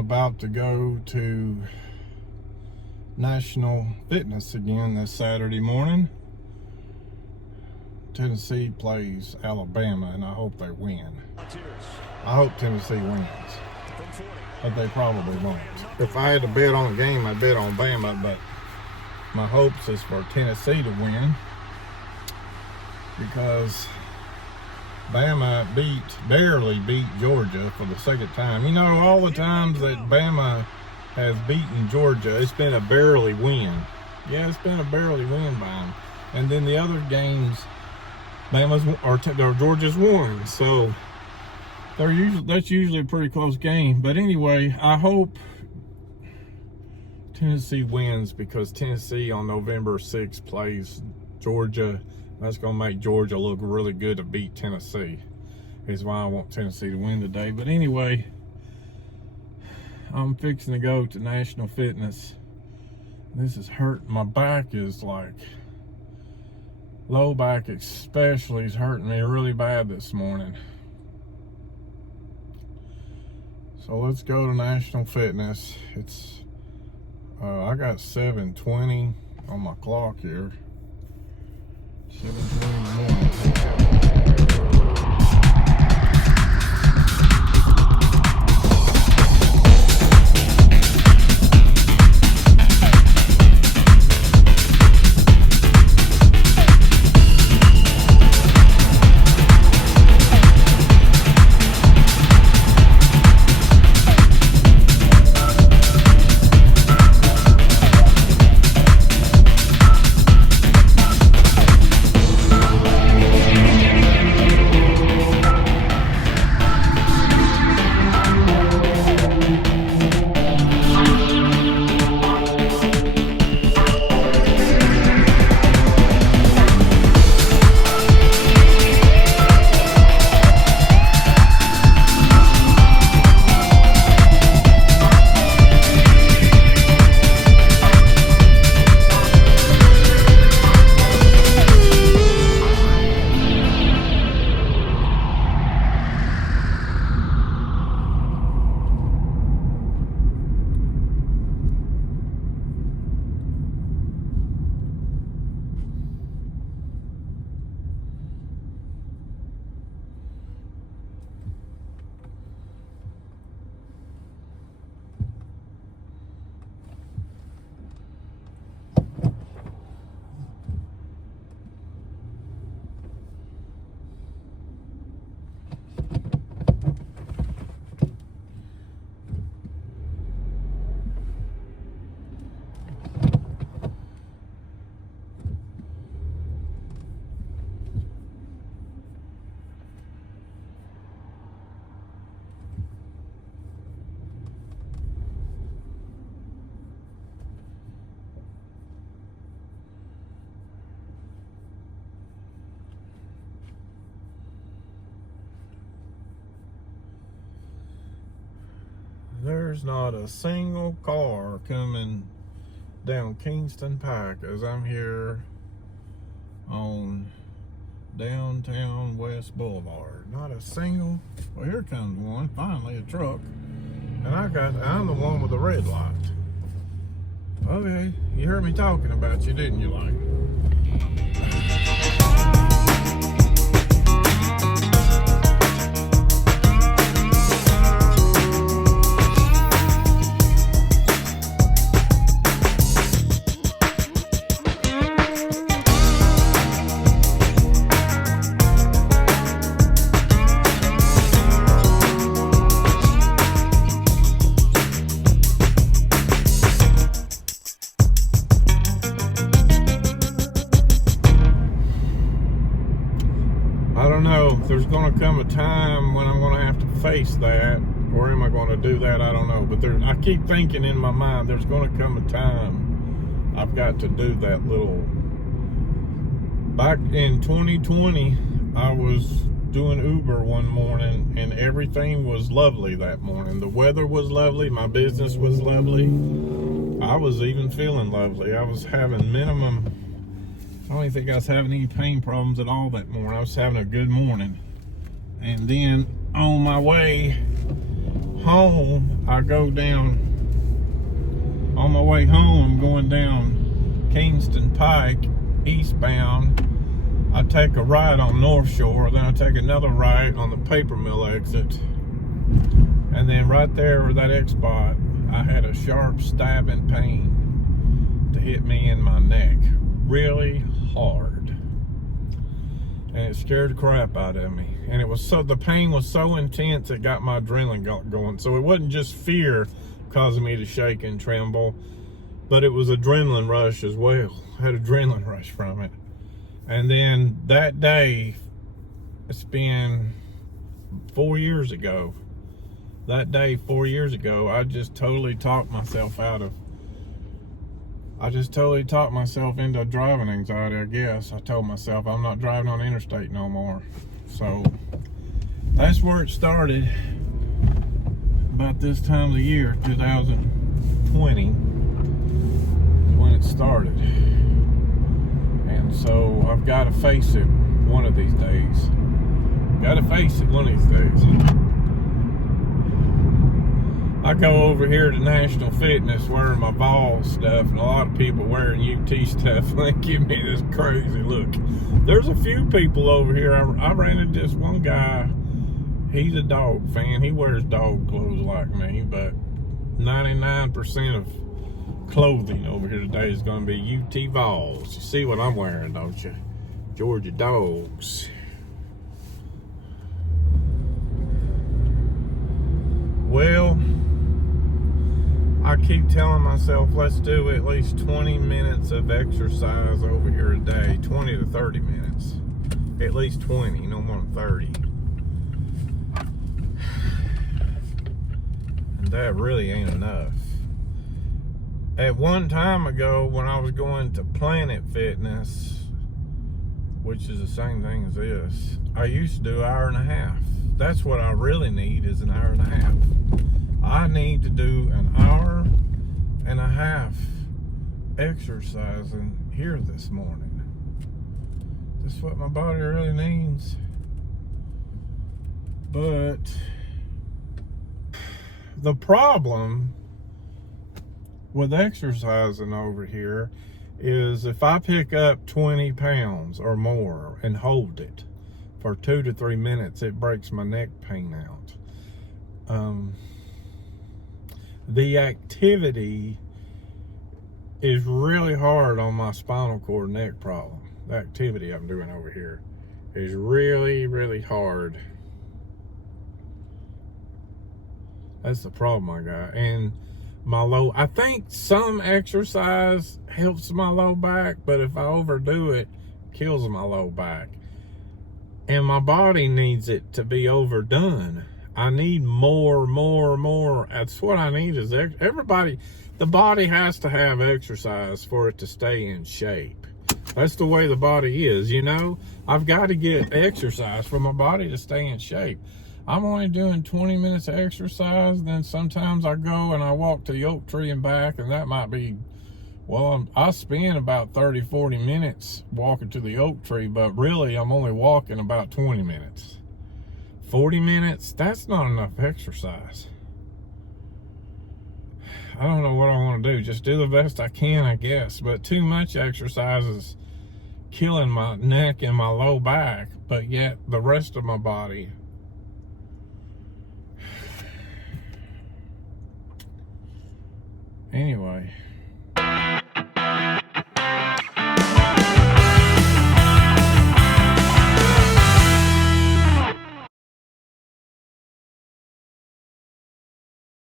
about to go to National Fitness again this Saturday morning. Tennessee plays Alabama, and I hope they win. I hope Tennessee wins, but they probably won't. If I had to bet on a game, I'd bet on Bama, but my hopes is for Tennessee to win because Bama barely beat Georgia for the second time. You know, all the times that Bama has beaten Georgia, it's been a barely win. Yeah, it's been a barely win by them. And then the other games, Georgia's won. So that's usually a pretty close game. But anyway, I hope Tennessee wins because Tennessee on November 6th plays Georgia. That's going to make Georgia look really good to beat Tennessee. Is why I want Tennessee to win today. But anyway, I'm fixing to go to National Fitness. This is hurting. My back is like, low back especially is hurting me really bad this morning. So let's go to National Fitness. It's, I got 7:20 on my clock here. 7:20 in the morning. There's not a single car coming down Kingston Pike as I'm here on downtown West Boulevard. Not a single. Well, here comes one. Finally, a truck. And I'm the one with the red light. Okay, you heard me talking about you, didn't you, like? There's going to come a time when I'm going to have to face that, or am I going to do that? I don't know. But I keep thinking in my mind, there's going to come a time I've got to do that little. Back in 2020, I was doing Uber one morning, and everything was lovely that morning. The weather was lovely. My business was lovely. I was even feeling lovely. I was having minimum. I don't even think I was having any pain problems at all that morning. I was having a good morning. And then on my way home, I go down, on my way home, I'm going down Kingston Pike, eastbound. I take a right on North Shore, then I take another right on the paper mill exit. And then right there where that X spot, I had a sharp stabbing pain to hit me in my neck. Really hard. And it scared the crap out of me. And it was the pain was so intense it got my adrenaline going. So it wasn't just fear causing me to shake and tremble, but it was adrenaline rush as well. I had adrenaline rush from it. And then that day, it's been 4 years ago. That day, 4 years ago, I just totally talked myself into driving anxiety, I guess. I told myself I'm not driving on the interstate no more. So that's where it started. About this time of the year, 2020, is when it started. And so I've got to face it one of these days. Got to face it one of these days. I go over here to National Fitness wearing my ball stuff, and a lot of people wearing UT stuff. They give me this crazy look. There's a few people over here. I ran into this one guy. He's a dog fan. He wears dog clothes like me, but 99% of clothing over here today is going to be UT Vols. You see what I'm wearing, don't you? Georgia Dogs. Well, I keep telling myself, let's do at least 20 minutes of exercise over here a day. 20 to 30 minutes. At least 20, no more than 30. And that really ain't enough. At one time ago, when I was going to Planet Fitness, which is the same thing as this, I used to do an hour and a half. That's what I really need, is an hour and a half. I need to do an hour and a half exercising here this morning. That's what my body really needs. But the problem with exercising over here is if I pick up 20 pounds or more and hold it for 2 to 3 minutes, it breaks my neck pain out. The activity is really hard on my spinal cord neck problem. The activity I'm doing over here is really, really hard. That's the problem I got. And I think some exercise helps my low back, but if I overdo it, it kills my low back. And my body needs it to be overdone. I need more. That's what I need is everybody, the body has to have exercise for it to stay in shape. That's the way the body is, you know? I've got to get exercise for my body to stay in shape. I'm only doing 20 minutes of exercise, then sometimes I go and I walk to the oak tree and back, and that might be, well, I spend about 30, 40 minutes walking to the oak tree, but really I'm only walking about 20 minutes. 40 minutes, that's not enough exercise. I don't know what I want to do. Just do the best I can, I guess. But too much exercise is killing my neck and my low back, but yet the rest of my body. Anyway.